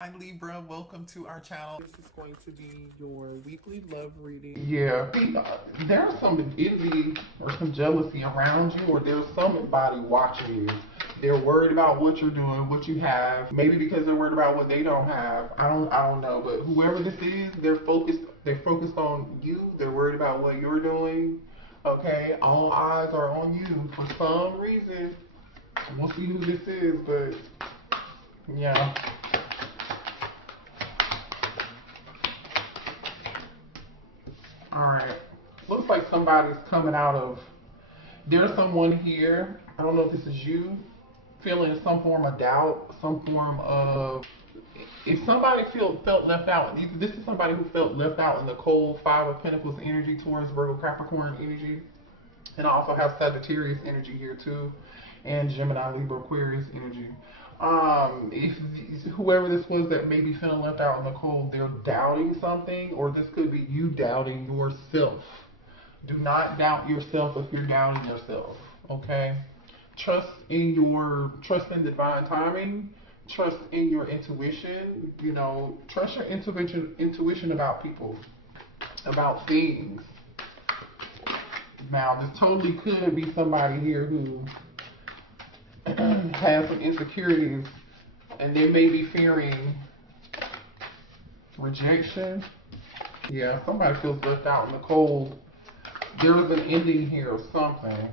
Hi Libra, welcome to our channel. This is going to be your weekly love reading. Yeah, there's some envy or some jealousy around you, or there's somebody watching you. They're worried about what you're doing, what you have. Maybe because they're worried about what they don't have. I don't know. But whoever this is, they're focused. They're focused on you. They're worried about what you're doing. Okay, all eyes are on you for some reason. We'll see who this is, but yeah. All right. Looks like somebody's coming out of. There's someone here. I don't know if this is you, feeling some form of doubt, some form of. If somebody felt left out, this is somebody who felt left out in the cold Five of Pentacles energy, Taurus, Virgo, Capricorn energy, and I also have Sagittarius energy here too, and Gemini, Libra, Aquarius energy. If whoever this was that may be feeling left out in the cold, they're doubting something, or this could be you doubting yourself. Do not doubt yourself if you're doubting yourself. Okay? Trust in divine timing. Trust in your intuition. You know, trust your intuition about people, about things. Now, this totally could be somebody here who has some insecurities, and they may be fearing rejection. Yeah, somebody feels left out in the cold. There's an ending here of something,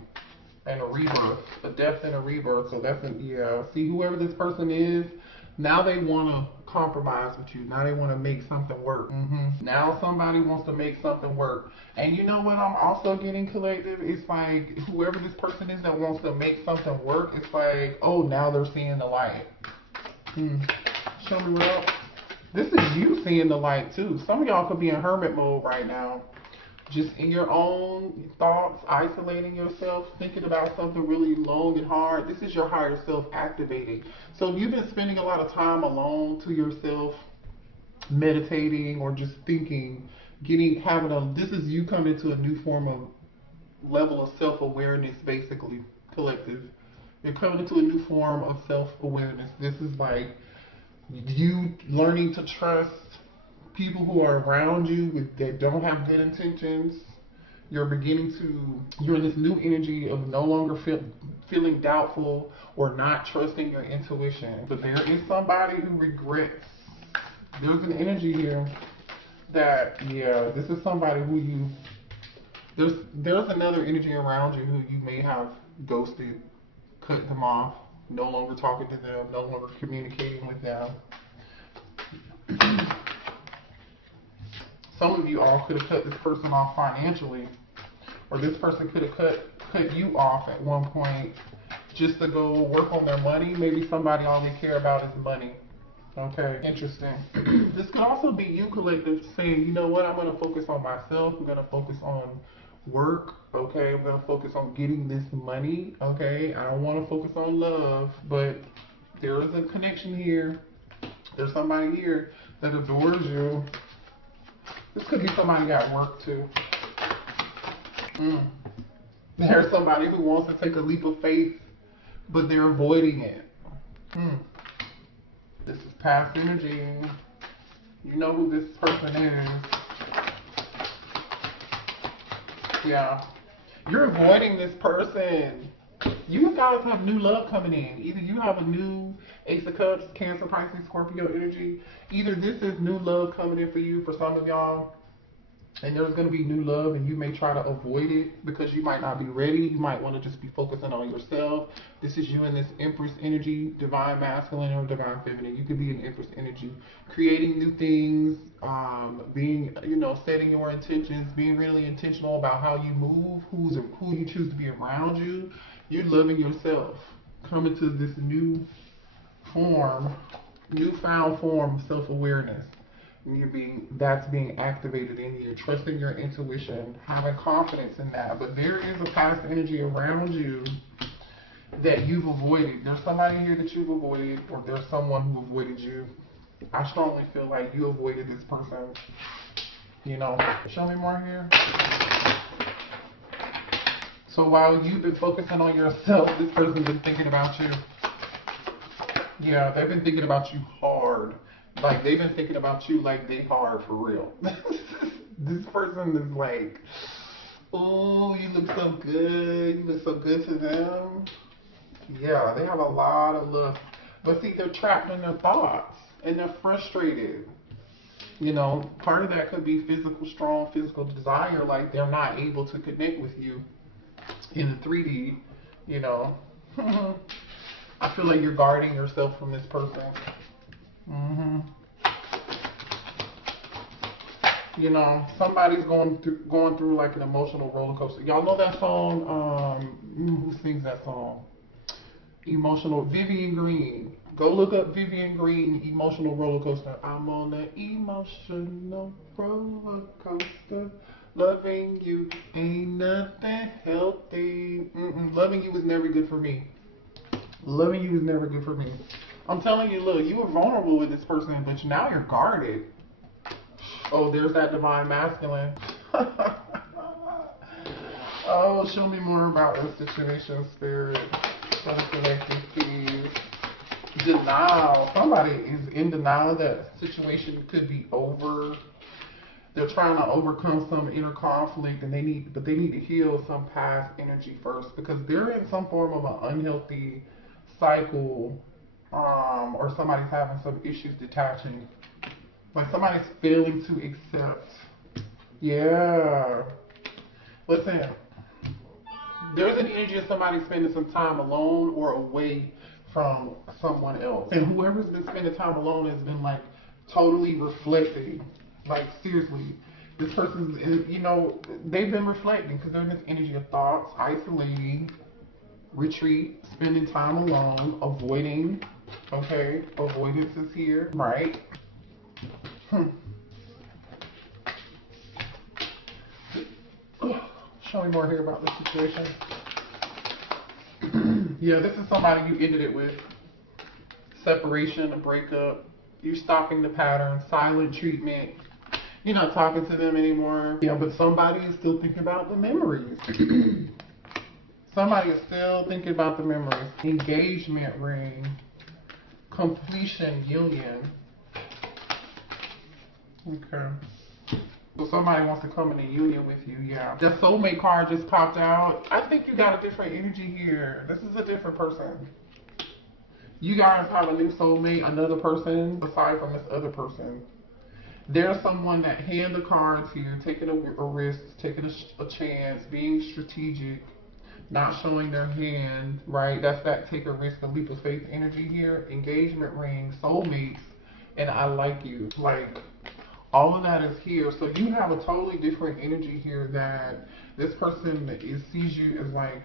and a rebirth, a death and a rebirth. So that's see, whoever this person is, now they want to compromise with you. Now they want to make something work. Now somebody wants to make something work. And you know what I'm also getting, collective? It's like whoever this person is that wants to make something work, it's like, oh, now they're seeing the light. Show me what else. This is you seeing the light too. Some of y'all could be in hermit mode right now. Just in your own thoughts, isolating yourself, thinking about something really long and hard. This is your higher self activating. So you've been spending a lot of time alone to yourself, meditating or just thinking, this is you coming to a new form of level of self-awareness, basically, collective. You're coming into a new form of self-awareness. This is like you learning to trust people who are around you that don't have good intentions. You're in this new energy of no longer feeling doubtful or not trusting your intuition. But there is somebody who regrets. There's an energy here that, yeah, this is somebody who there's another energy around you who you may have ghosted, cut them off, no longer talking to them, no longer communicating with them. Some of you all could have cut this person off financially, or this person could have cut you off at one point just to go work on their money. Maybe somebody all they care about is money. Okay, interesting. This could also be you, collective, saying, you know what, I'm going to focus on myself. I'm going to focus on work. Okay, I'm going to focus on getting this money. Okay, I don't want to focus on love, but there is a connection here. There's somebody here that adores you. This could be somebody at work too. There's somebody who wants to take a leap of faith, but they're avoiding it. This is past energy. You know who this person is. Yeah. You're avoiding this person. You guys have new love coming in. Either you have a new Ace of Cups, Cancer, Pisces, Scorpio energy. Either this is new love coming in for you, for some of y'all, and there's going to be new love, and you may try to avoid it because you might not be ready. You might want to just be focusing on yourself. This is you in this Empress energy, divine masculine or divine feminine. You could be in Empress energy, creating new things, being, setting your intentions, being really intentional about how you move, who you choose to be around you. You're loving yourself, coming to this newfound form of self-awareness. That's being activated in you, trusting your intuition, having confidence in that. But there is a past energy around you that you've avoided. There's somebody here that you've avoided, or there's someone who avoided you. I strongly feel like you avoided this person. Show me more here. So while you've been focusing on yourself, this person's been thinking about you. Yeah, they've been thinking about you hard. Like, they've been thinking about you like they hard for real. This person is like, oh, you look so good. You look so good to them. Yeah, they have a lot of love. But see, they're trapped in their thoughts and they're frustrated. You know, part of that could be strong physical desire. Like, they're not able to connect with you in the 3D, you know. I feel like you're guarding yourself from this person. You know, somebody's going through like an emotional roller coaster. Y'all know that song? Who sings that song? Emotional, Vivian Green. Go look up Vivian Green, Emotional Roller Coaster. I'm on an emotional roller coaster. Loving you ain't nothing healthy. Loving you was never good for me. Loving you was never good for me. I'm telling you, look, you were vulnerable with this person, but now you're guarded. Oh, there's that divine masculine. Oh, show me more about this situation, spirit. Denial. Somebody is in denial that situation could be over. They're trying to overcome some inner conflict, and they need to heal some past energy first, because they're in some form of an unhealthy cycle, or somebody's having some issues detaching. Like, somebody's failing to accept. Yeah. Listen, there's an energy of somebody spending some time alone or away from someone else. And whoever's been spending time alone has been like totally reflecting. Like, seriously, this person's, you know, they've been reflecting because they're in this energy of thoughts, isolating, retreat, spending time alone, avoiding. Okay, avoidance is here, right? Show me more here about this situation. Yeah, this is somebody you ended it with. Separation, a breakup. You're stopping the pattern, silent treatment. You're not talking to them anymore. Yeah, but somebody is still thinking about the memories. Somebody is still thinking about the memories. Engagement ring. Completion, union. Okay. So somebody wants to come in a union with you, yeah. The soulmate card just popped out. I think you got a different energy here. This is a different person. You guys have a new soulmate, another person, aside from this other person. There's someone that hand the cards here, taking a risk, taking a chance, being strategic, not showing their hand, right? That's that take a risk and leap of faith energy here. Engagement ring, soulmates, and I like you. Like, all of that is here. So you have a totally different energy here, that this person sees you as like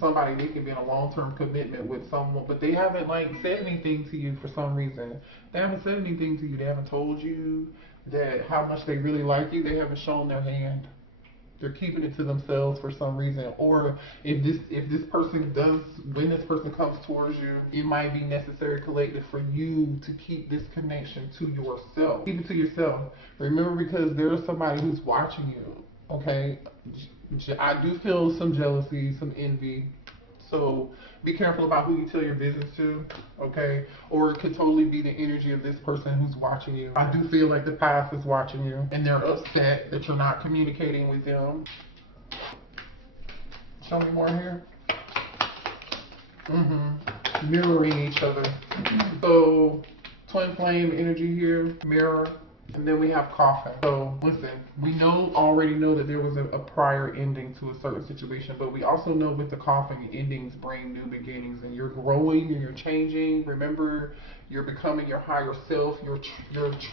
somebody they can be in a long-term commitment with someone, but they haven't like said anything to you for some reason. They haven't said anything to you. They haven't told you that how much they really like you. They haven't shown their hand. They're keeping it to themselves for some reason. Or if this person does, when this person comes towards you, it might be necessary collective for you to keep this connection to yourself. Keep it to yourself. Remember, because there's somebody who's watching you. Okay, I do feel some jealousy, some envy. So be careful about who you tell your business to, okay? Or it could totally be the energy of this person who's watching you. I do feel like the past is watching you, and they're upset that you're not communicating with them. Show me more here. Mirroring each other. So twin flame energy here, mirror. And then we have coffin. So listen, we already know that there was a prior ending to a certain situation, but we also know with the coffin, endings bring new beginnings, and you're growing and you're changing. Remember, you're becoming your higher self. You're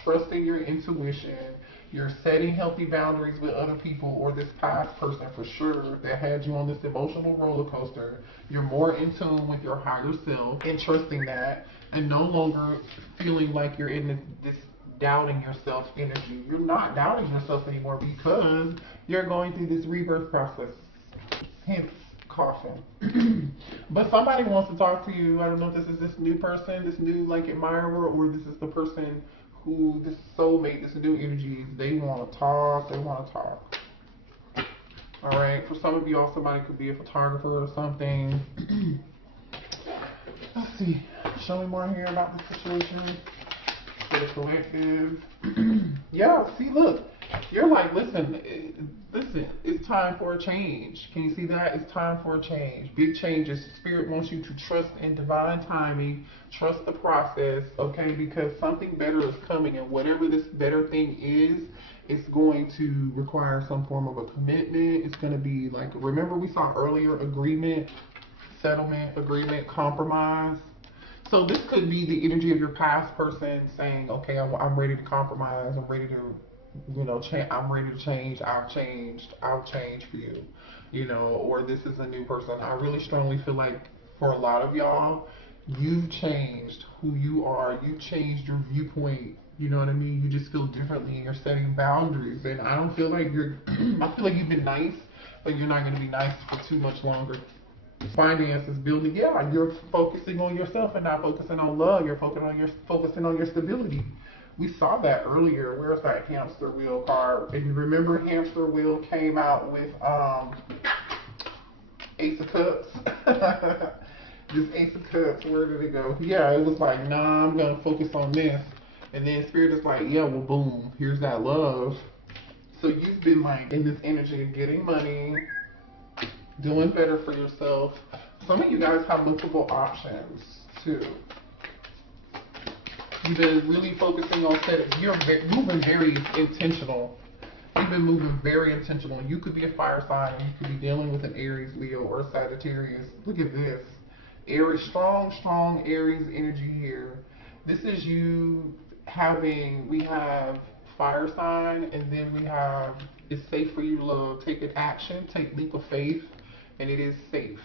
trusting your intuition. You're setting healthy boundaries with other people or this past person for sure that had you on this emotional roller coaster. You're more in tune with your higher self and trusting that, and no longer feeling like you're in this doubting yourself energy. You're not doubting yourself anymore because you're going through this rebirth process. Hence, coffin. But somebody wants to talk to you. I don't know if this is this new person, this new like admirer, or this is the person who, this soulmate, this new energy, they want to talk. They want to talk. All right. For some of y'all, somebody could be a photographer or something. Let's see. Show me more here about the situation. So for the collective. Yeah, see, look. You're like, listen, it's time for a change. Can you see that? It's time for a change. Big changes. Spirit wants you to trust in divine timing. Trust the process, okay? Because something better is coming, and whatever this better thing is, it's going to require some form of a commitment. It's going to be like, remember we saw earlier, agreement, settlement, agreement, compromise. So this could be the energy of your past person saying, okay, I'm ready to compromise. I'm ready to, I'm ready to change. I've changed for you, or this is a new person. I really strongly feel like for a lot of y'all, you've changed who you are. You've changed your viewpoint. You know what I mean? You just feel differently and you're setting boundaries. And I don't feel like I feel like you've been nice, but you're not going to be nice for too much longer. Finances, building, yeah, you're focusing on yourself and not focusing on love. You're focusing on your stability. We saw that earlier. Where's that hamster wheel card? And remember, hamster wheel came out with Ace of Cups. This Ace of Cups, where did it go? Yeah, it was like, nah, I'm gonna focus on this. And then Spirit is like, yeah, well, boom, here's that love. So you've been like in this energy of getting money, doing better for yourself. Some of you guys have multiple options too. You've been really focusing on setting. You're moving very intentional. You've been moving very intentional. You could be a fire sign, and you could be dealing with an Aries, Leo, or Sagittarius. Look at this. Aries, strong Aries energy here. This is you we have fire sign, and then we have, it's safe for you to love. Take an action, take leap of faith, and it is safe.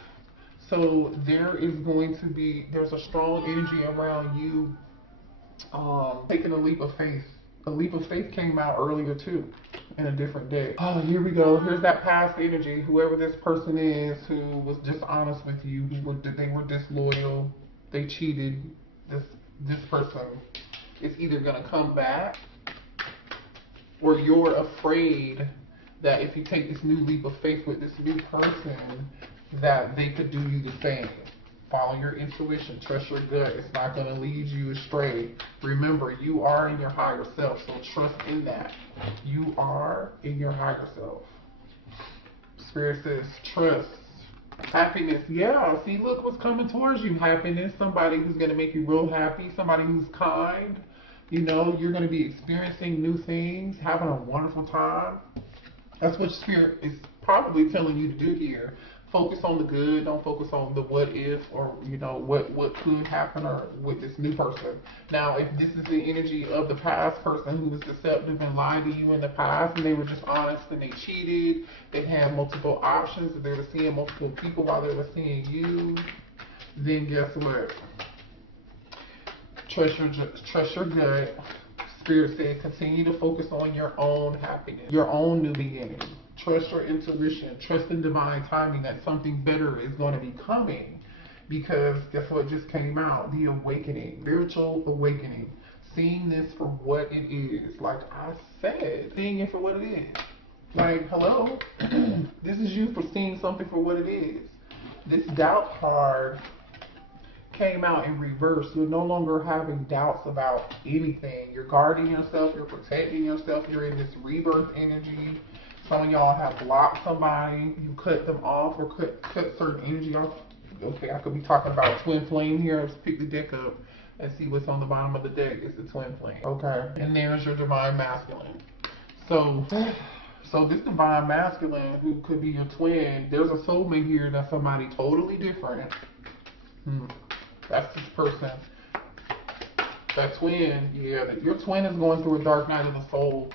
So there's a strong energy around you taking a leap of faith. A leap of faith came out earlier too, in a different day. Oh, here we go. Here's that past energy. Whoever this person is who was dishonest with you, they were disloyal, they cheated. This person is either gonna come back, or you're afraid that if you take this new leap of faith with this new person, that they could do you the same. Follow your intuition, trust your gut. It's not going to lead you astray. Remember, you are in your higher self, so trust in that. You are in your higher self. Spirit says, trust. Happiness, yeah. See, look what's coming towards you. Happiness, somebody who's going to make you real happy, somebody who's kind. You're going to be experiencing new things, having a wonderful time. That's what Spirit is probably telling you to do here. Focus on the good, don't focus on the what if, or what could happen, or with this new person. Now, if this is the energy of the past person who was deceptive and lied to you in the past, and they were just honest and they cheated, they had multiple options, and they were seeing multiple people while they were seeing you, then guess what? Trust your gut. Spirit said, continue to focus on your own happiness, your own new beginning. Trust your intuition. Trust in divine timing that something better is going to be coming. Because guess what just came out? The awakening. Spiritual awakening. Seeing this for what it is. Like I said, seeing it for what it is. Like, hello? This is you for seeing something for what it is. This doubt card came out in reverse. You're no longer having doubts about anything. You're guarding yourself. You're protecting yourself. You're in this rebirth energy. Some of y'all have blocked somebody. You cut them off, or cut certain energy off. Okay, I could be talking about twin flame here. Let's pick the deck up and see what's on the bottom of the deck. It's the twin flame. Okay, and there's your divine masculine. So this divine masculine, who could be your twin, there's a soulmate here that's somebody totally different. That's this person. That twin, yeah, your twin is going through a dark night of the soul.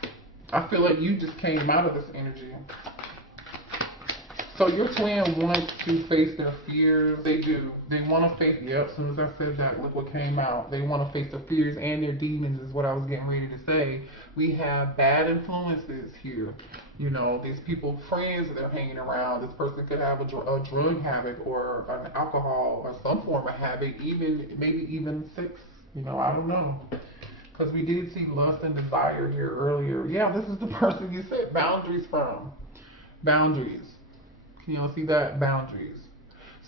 I feel like you just came out of this energy. So your twin wants to face their fears. They do. They want to face, yep, as soon as I said that, look what came out. They want to face their fears and their demons is what I was getting ready to say. We have bad influences here. These people, friends that they're hanging around. This person could have a drug habit, or an alcohol, or some form of habit, maybe even sex. I don't know. Because we did see lust and desire here earlier. Yeah, this is the person you set boundaries from. Boundaries. Can y'all see that? Boundaries.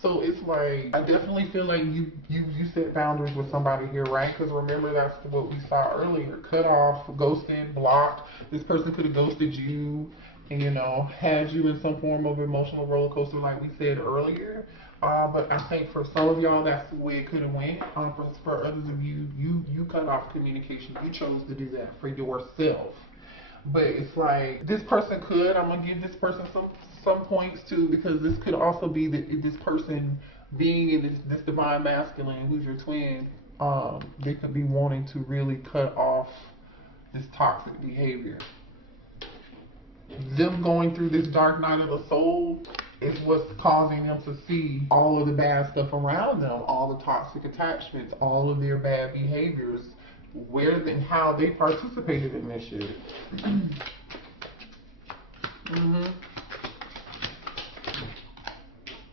So it's like, I definitely feel like you set boundaries with somebody here, right? Because remember, that's what we saw earlier. Cut off, ghosted, blocked. This person could have ghosted you and, you know, had you in some form of emotional roller coaster like we said earlier. But I think for some of y'all, that's the way it could have went. For others of you, you cut off communication. You chose to do that for yourself. But it's like, this person could, I'm going to give this person some points too, because this could also be that this person being in this divine masculine, who's your twin, they could be wanting to really cut off this toxic behavior. Them going through this dark night of the soul is what's causing them to see all of the bad stuff around them, all the toxic attachments, all of their bad behaviors, where and how they participated in this shit.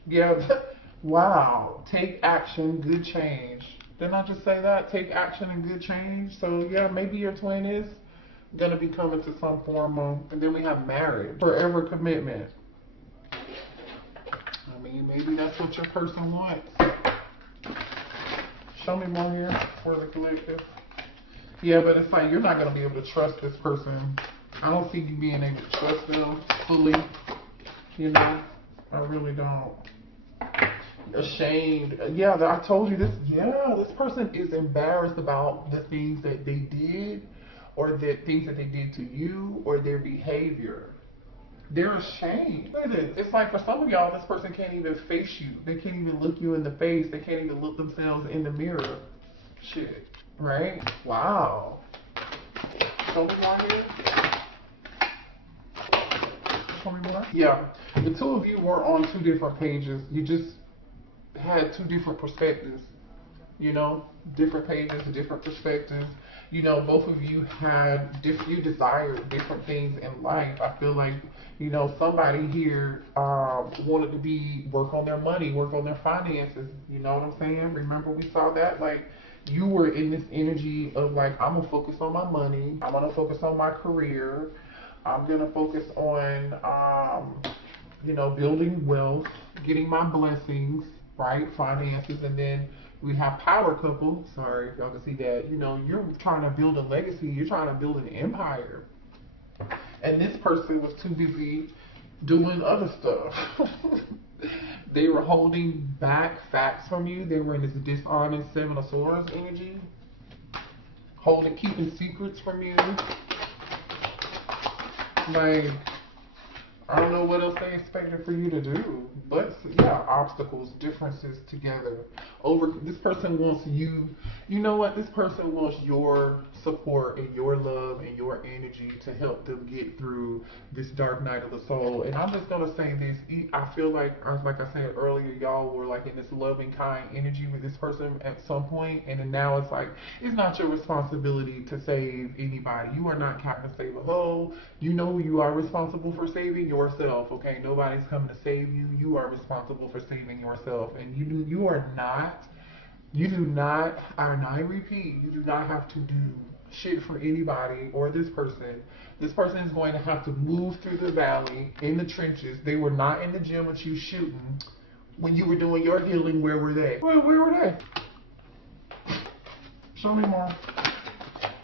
Yeah, wow. Take action, good change. Didn't I just say that? Take action and good change. So yeah, maybe your twin is gonna be coming to some form of, and then we have marriage, forever commitment. I mean, maybe that's what your person wants. Show me more here for the collective. Yeah, but it's like, you're not gonna be able to trust this person. I don't see you being able to trust them fully. You know, I really don't. Ashamed. Yeah, I told you this. Yeah, this person is embarrassed about the things that they did, or the things that they did to you, or their behavior. They're ashamed. Look at this. It's like, for some of y'all, this person can't even face you. They can't even look you in the face. They can't even look themselves in the mirror. Shit. Right? Wow. Show me more here. Show me more. Yeah. The two of you were on two different pages. You just had two different perspectives. You know, different pages, different perspectives. You know, both of you had you desired different things in life. I feel like, you know, somebody here wanted to work on their money, work on their finances. You know what I'm saying? Remember we saw that? Like, you were in this energy of like, I'm gonna focus on my money. I'm gonna focus on my career. I'm gonna focus on, you know, building wealth, getting my blessings, right? Finances. And then we have power couple. Sorry if y'all can see that. You know, you're trying to build a legacy. You're trying to build an empire. And this person was too busy doing other stuff. They were holding back facts from you. They were in this dishonest Seven of Swords energy. Keeping secrets from you. Like, I don't know what else they expected for you to do. But yeah, obstacles, differences together. This person wants you know what? This person wants your support and your love and your energy to help them get through this dark night of the soul. And I'm just gonna say this, I feel like I said earlier, y'all were like in this loving, kind energy with this person at some point, and then now it's like, it's not your responsibility to save anybody. You are not Captain Save a Ho. You know who you are responsible for saving? Yourself, okay? Nobody's coming to save you. You are responsible for saving yourself. And I repeat, you do not have to do shit for anybody or this person. This person is going to have to move through the valley, in the trenches. They were not in the gym with you shooting. When you were doing your healing, where were they? Well, where were they? Show me more.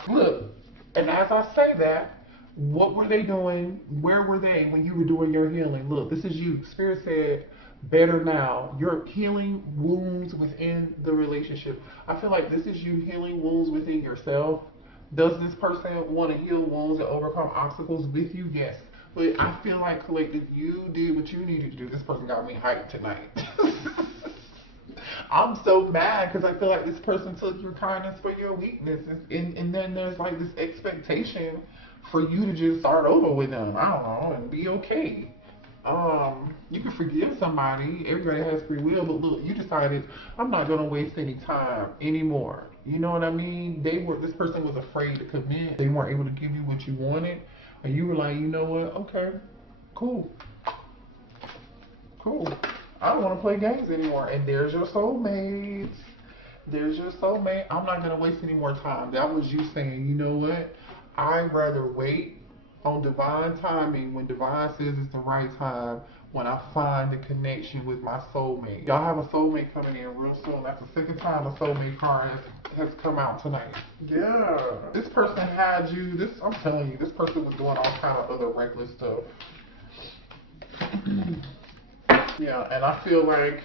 Look, and as I say that, what were they doing? Where were they when you were doing your healing? Look, this is you. Spirit said, better now. You're healing wounds within the relationship. I feel like this is you healing wounds within yourself. Does this person want to heal wounds and overcome obstacles with you? Yes. But I feel like, collective, you did what you needed to do. This person got me hyped tonight. I'm so mad because I feel like this person took your kindness for your weakness. And then there's like this expectation for you to just start over with them. I don't know, and be okay. You can forgive somebody. Everybody has free will, but look, you decided, I'm not gonna waste any time anymore. You know what I mean? This person was afraid to commit. They weren't able to give you what you wanted, and you were like, you know what? Okay, cool. I don't want to play games anymore. And there's your soulmate. There's your soulmate. I'm not gonna waste any more time. That was you saying, you know what? I'd rather wait on divine timing, when divine says it's the right time, when I find the connection with my soulmate. Y'all have a soulmate coming in real soon. That's the second time a soulmate card has come out tonight. Yeah. This person had you, I'm telling you, this person was doing all kind of other reckless stuff. Yeah, and I feel like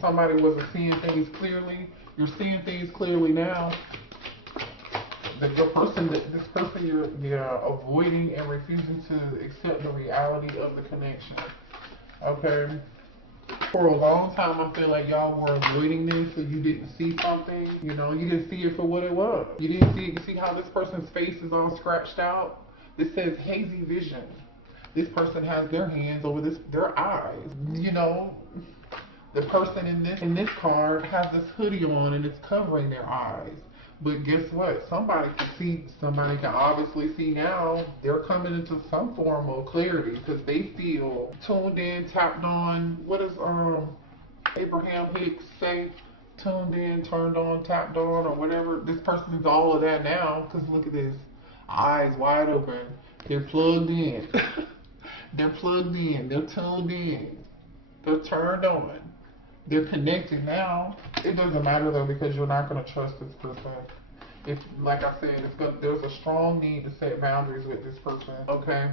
somebody wasn't seeing things clearly. You're seeing things clearly now. That this person you're avoiding and refusing to accept the reality of the connection. Okay? For a long time, I feel like y'all were avoiding this, so you didn't see something. You know, you didn't see it for what it was. You didn't see it. You see how this person's face is all scratched out? This says hazy vision. This person has their hands over their eyes. You know, the person in this card has this hoodie on and it's covering their eyes. But guess what? Somebody can obviously see now. They're coming into some form of clarity because they feel tuned in, tapped on. What does Abraham Hicks say? Tuned in, turned on, tapped on, or whatever. This person is all of that now because look at this. Eyes wide open. They're plugged in. They're plugged in. They're tuned in. They're turned on. They're connected now. It doesn't matter though because you're not going to trust this person. If, like I said, there's a strong need to set boundaries with this person. Okay.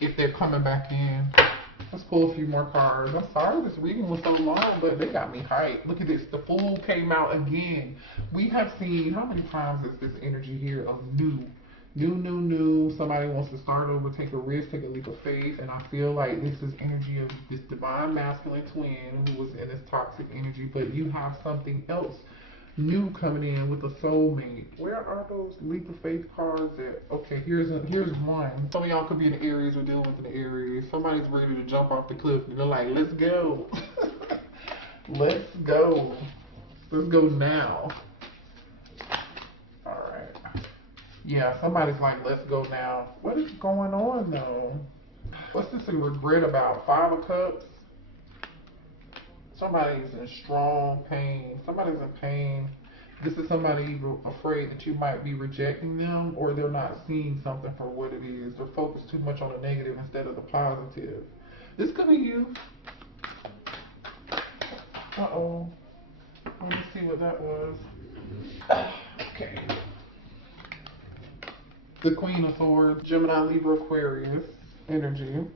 If they're coming back in. Let's pull a few more cards. I'm sorry this reading was so long, but they got me hyped. Look at this. The Fool came out again. We have seen, how many times is this energy here of new? New. Somebody wants to start over, take a risk, take a leap of faith. And I feel like this is energy of this divine masculine twin who was in this toxic energy. But you have something else new coming in with a soulmate. Where are those leap of faith cards at? Okay, here's one. Some of y'all could be in the Aries or dealing with an Aries. Somebody's ready to jump off the cliff and they're like, let's go. Let's go. Let's go now. Yeah, somebody's like, let's go now. What is going on, though? What's this a regret about? 5 of Cups? Somebody's in strong pain. Somebody's in pain. This is somebody afraid that you might be rejecting them or they're not seeing something for what it is. They're focused too much on the negative instead of the positive. This could be you. Uh-oh. Let me see what that was. Okay. The Queen of Swords, Gemini, Libra, Aquarius energy.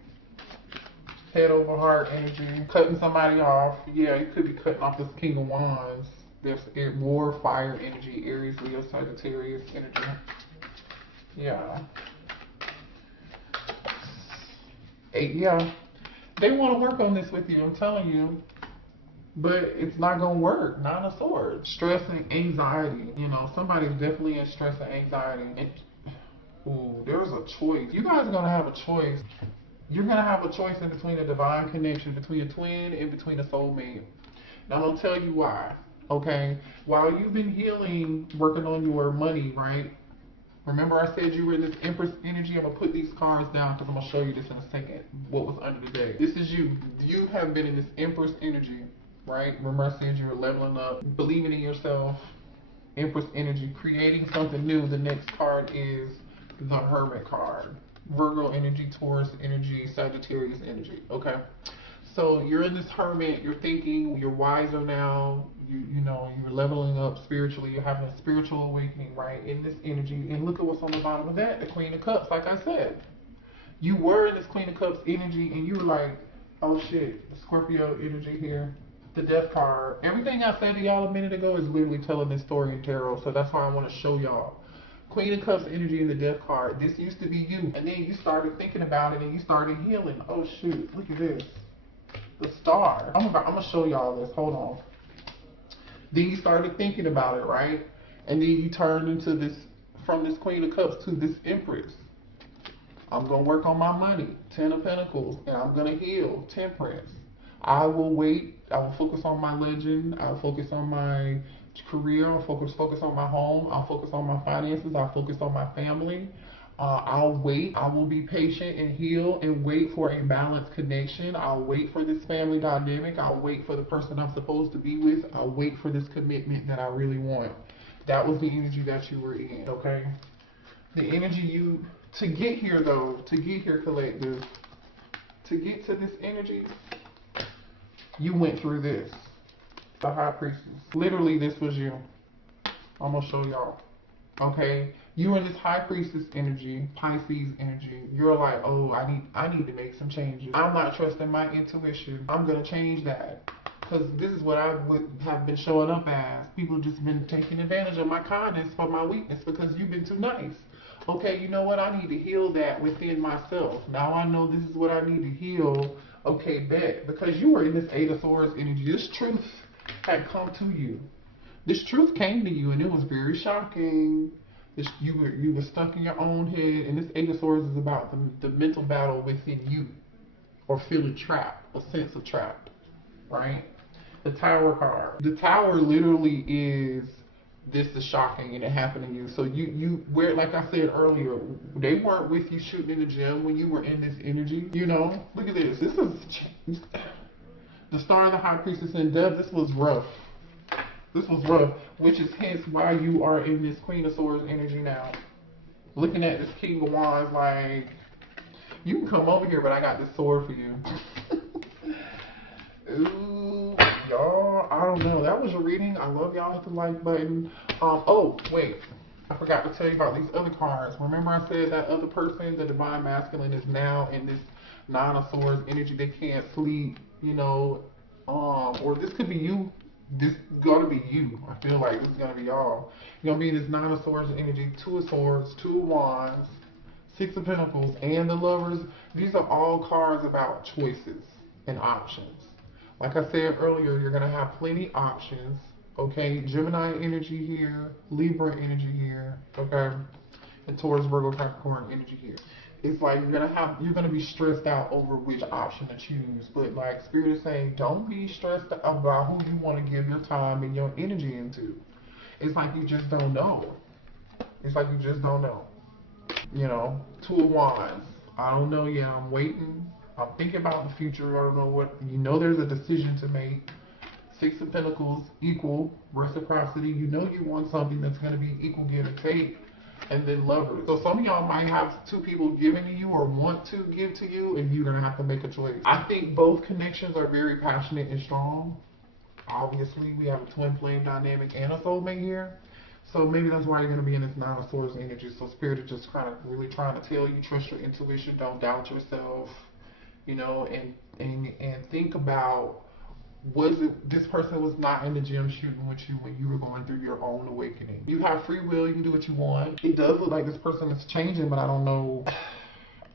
Head over heart energy. Cutting somebody off. Yeah, you could be cutting off this King of Wands. There's war, fire energy, Aries, Leo, Sagittarius energy. Yeah. Yeah. They want to work on this with you, I'm telling you. But it's not going to work. 9 of Swords. Stress and anxiety. You know, somebody's definitely in stress and anxiety. Ooh, there's a choice. You guys are going to have a choice. You're going to have a choice in between a divine connection, between a twin, and between a soulmate. Now, I'm going to tell you why, okay? While you've been healing, working on your money, right? Remember I said you were in this Empress energy? I'm going to put these cards down because I'm going to show you this in a second, what was under the deck. This is you. You have been in this Empress energy, right? Remember I said you were leveling up, believing in yourself, Empress energy, creating something new. The next card is the Hermit card. Virgo energy, Taurus energy, Sagittarius energy. Okay, so you're in this Hermit. You're thinking. You're wiser now. You know you're leveling up spiritually. You're having a spiritual awakening, right? In this energy. And look at what's on the bottom of that. The Queen of Cups. Like I said, you were in this Queen of Cups energy, and you were like, oh shit, the Scorpio energy here. The Death card. Everything I said to y'all a minute ago is literally telling this story in tarot. So that's why I want to show y'all. Queen of Cups energy in the Death card. This used to be you. And then you started thinking about it and you started healing. Oh shoot, look at this. The Star. I'm gonna show y'all this. Hold on. Then you started thinking about it, right? And then you turned into this, from this Queen of Cups to this Empress. I'm gonna work on my money. 10 of Pentacles. And I'm gonna heal. Temperance. I will wait. I will focus on my legend. I'll focus on my career. I'll focus on my home. I'll focus on my finances. I'll focus on my family. I'll wait. I will be patient and heal and wait for a balanced connection. I'll wait for this family dynamic. I'll wait for the person I'm supposed to be with. I'll wait for this commitment that I really want. That was the energy that you were in, okay? The energy to get here though, to get here, collective, to get to this energy, you went through this. The High Priestess. Literally, this was you. I'm gonna show y'all. Okay? You in this High Priestess energy, Pisces energy, you're like, oh, I need to make some changes. I'm not trusting my intuition. I'm gonna change that. Because this is what I would have been showing up as. People just been taking advantage of my kindness for my weakness because you've been too nice. Okay, you know what? I need to heal that within myself. Now I know this is what I need to heal. Okay, bet. Because you were in this Eight of Swords energy. This truth had come to you. This truth came to you and it was very shocking. You were stuck in your own head, and this Eight of Swords is about the mental battle within you, or feeling trapped, a sense of trap, right? The Tower card. The Tower literally is, this is shocking and it happened to you. So where, like I said earlier, they weren't with you shooting in the gym when you were in this energy. You know, look at this. This is the Star of the High Priestess in depth. This was rough. This was rough, which is hence why you are in this Queen of Swords energy now. Looking at this King of Wands, like, you can come over here, but I got this sword for you. Ooh, y'all, I don't know. That was your reading. I love y'all. Hit the like button. Oh, wait. I forgot to tell you about these other cards. Remember I said that other person, the Divine Masculine, is now in this Nine of Swords energy. They can't sleep, you know, or this could be you. This is gonna be you. I feel like this is gonna be y'all. You're gonna be in this Nine of Swords energy, Two of Swords, Two of Wands, Six of Pentacles, and the Lovers. These are all cards about choices and options. Like I said earlier, you're gonna have plenty options. Okay, Gemini energy here, Libra energy here, okay, and Taurus, Virgo, Capricorn energy here. It's like you're gonna be stressed out over which option to choose. But like Spirit is saying, don't be stressed about who you want to give your time and your energy into. It's like you just don't know. It's like you just don't know. You know, Two of Wands. I don't know yet. I'm waiting. I'm thinking about the future. I don't know what. You know, there's a decision to make. Six of Pentacles, equal reciprocity. You know you want something that's gonna be equal give and take. And then Lovers. So some of y'all might have two people giving to you or want to give to you, and you're going to have to make a choice. I think both connections are very passionate and strong. Obviously, we have a twin flame dynamic and a soulmate here. So maybe that's why you're going to be in this Nine of Swords energy. So Spirit is just kind of really trying to tell you, trust your intuition, don't doubt yourself, you know, and think about, this person was not in the gym shooting with you when you were going through your own awakening. You have free will, you can do what you want. It does look like this person is changing, but I don't know.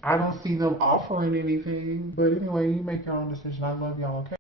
I don't see them offering anything. But anyway, you make your own decision. I love y'all, okay?